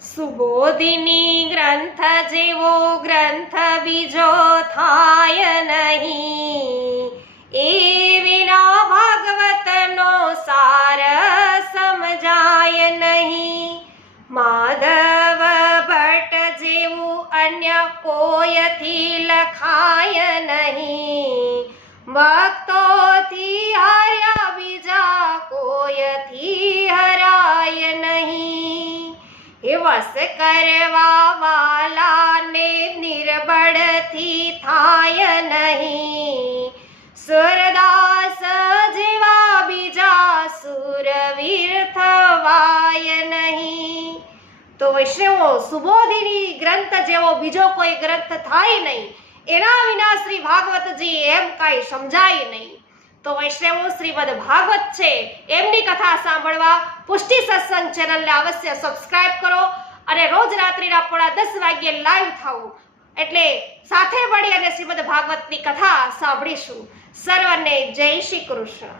સુબોધિની ગ્રંથ જેવો ગ્રંથ બીજો થાય નહીં, એ વિના ભાગવતનો સાર સમજાય નહીં. માધવ ભટ્ટ જેવું અન્ય કોયથી લખાય નહીં, ભક્તોથી હાર્યા બીજા કોયથી હરાય નહીં. એ વસ કરવા વાલાને નિર્બળથી થાય નહીં, સુરદાસ જેવા બીજા સુરવીર થવાય નહીં. તો વૈષ્ણવો, સુબોધિની ગ્રંથ જેવો બીજો કોઈ ગ્રંથ થાય નહીં, એના વિના શ્રી ભાગવતજી એમ કાંઈ સમજાય નહીં. તો વૈષ્ણવો, શ્રીમદ ભાગવત છે એમની કથા સાંભળવા પુષ્ટિ સત્સંગ ચેનલને અવશ્ય સબસ્ક્રાઇબ કરો અને રોજ રાત્રિના 10:30 વાગ્યે લાઈવ થાવું, એટલે સાથે મળી અને શ્રીમદ ભાગવતની કથા સાંભળીશું. સર્વને જય શ્રી કૃષ્ણ.